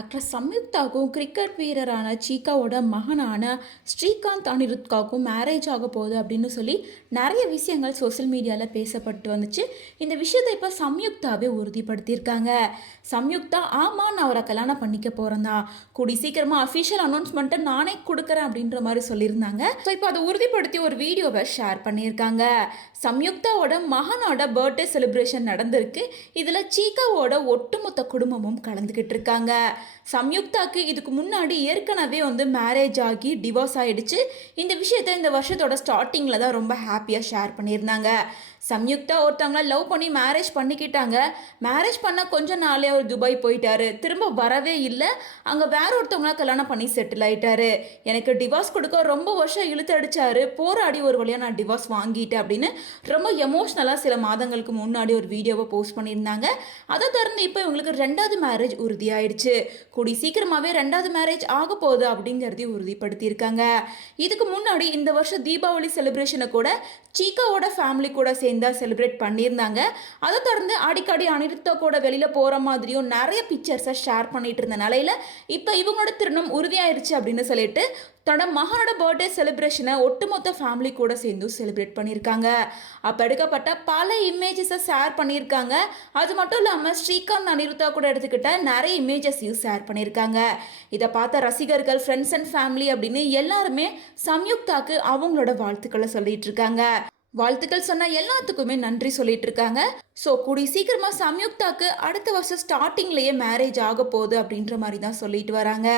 Actress சம்யுக்தாவுக்கும் cricket வீரரான சீக்காவோட மகனான Srikanth அனிருத்காவுக்கும் marriage ஆக போகுது அப்படின்னு சொல்லி நிறைய விஷயங்கள் சோசியல் மீடியாவில் பேசப்பட்டு வந்துச்சு. இந்த விஷயத்தை இப்போ சம்யுக்தாவே உறுதிப்படுத்தியிருக்காங்க. சம்யுக்தா ஆமாம், நான் அவரை கல்யாணம் பண்ணிக்க போகிறேன் தான், கூடி சீக்கிரமாக அஃபிஷியல் அனௌன்ஸ்மெண்ட்டை நானே கொடுக்குறேன் அப்படின்ற மாதிரி சொல்லியிருந்தாங்க. ஸோ இப்போ அதை உறுதிப்படுத்தி ஒரு வீடியோவை ஷேர் பண்ணியிருக்காங்க. சம்யுக்தாவோட மகனோட பர்த்டே செலிப்ரேஷன் நடந்திருக்கு. இதில் சீக்காவோட ஒட்டுமொத்த குடும்பமும் கலந்துக்கிட்டு இருக்காங்க. சம்யுக்தாக்கு இதுக்கு முன்னாடி ஏற்கனவே மேரேஜ் ஆகி டிவோர்ஸ் ஆகிடுச்சு. இந்த விஷயத்தை இந்த வருஷத்தோட ஸ்டார்டிங்கில் தான் ரொம்ப ஹாப்பியாக ஷேர் பண்ணியிருந்தாங்க. சம்யுக்தா ஒருத்தவங்கள லவ் பண்ணி மேரேஜ் பண்ணிக்கிட்டாங்க. மேரேஜ் பண்ண கொஞ்ச நாளே அவர் துபாய் போயிட்டாரு, திரும்ப வரவே இல்லை. அங்கே வேற ஒருத்தவங்கள கல்யாணம் பண்ணி செட்டில் ஆயிட்டாரு. எனக்கு டிவோர்ஸ் கொடுக்க ரொம்ப வருஷம் இழுத்து அடிச்சாரு, போராடி ஒரு வழியாக நான் டிவோர்ஸ் வாங்கிட்டேன் அப்படின்னு ரொம்ப எமோஷ்னலாக சில மாதங்களுக்கு முன்னாடி ஒரு வீடியோவை போஸ்ட் பண்ணியிருந்தாங்க. அதை தொடர்ந்து இப்போ இவங்களுக்கு 2வது மேரேஜ் உறுதியாயிடுச்சு. கூடி சீக்கிரமாகவே 2வது மேரேஜ் ஆக போகுது அப்படிங்கிறதையும் உறுதிப்படுத்தியிருக்காங்க. இதுக்கு முன்னாடி இந்த வருஷம் தீபாவளி செலிப்ரேஷனை கூட சீக்காவோட ஃபேமிலி கூட சேர்ந்தா செலிப்ரேட் பண்ணியிருந்தாங்க. அதை தொடர்ந்து அடிக்கடி அனிருத்தா கூட வெளியில் போகிற மாதிரியும் நிறைய பிக்சர்ஸை ஷேர் பண்ணிட்டு இருந்த நிலையில் இப்போ இவங்களோட திருமணம் உறுதியாயிருச்சு அப்படின்னு சொல்லிட்டு தன்னோட மகனோட பர்த்டே செலிப்ரேஷனை ஒட்டுமொத்த ஃபேமிலி கூட சேர்ந்து செலிப்ரேட் பண்ணியிருக்காங்க. அப்போ எடுக்கப்பட்ட பல இமேஜஸை ஷேர் பண்ணியிருக்காங்க. அது மட்டும் இல்லாமல் ஸ்ரீகாந்த் அனிருத்தா கூட எடுத்துக்கிட்ட நிறைய இமேஜஸையும் ஷேர் பண்ணியிருக்காங்க. இதை பார்த்த ரசிகர்கள், ஃப்ரெண்ட்ஸ் அண்ட் ஃபேமிலி அப்படின்னு எல்லாருமே சம்யுக்தாக்கு அவங்களோட வாழ்த்துக்களை சொல்லிட்டு இருக்காங்க. வாழ்த்துக்கள் சொன்ன எல்லாத்துக்குமே நன்றி சொல்லிட்டு இருக்காங்க. ஸோ கூடி சீக்கிரமாக சம்யுக்தாக்கு அடுத்த வருஷம் ஸ்டார்டிங்லேயே மேரேஜ் ஆக போகுது அப்படின்ற மாதிரி தான் சொல்லிட்டு வராங்க.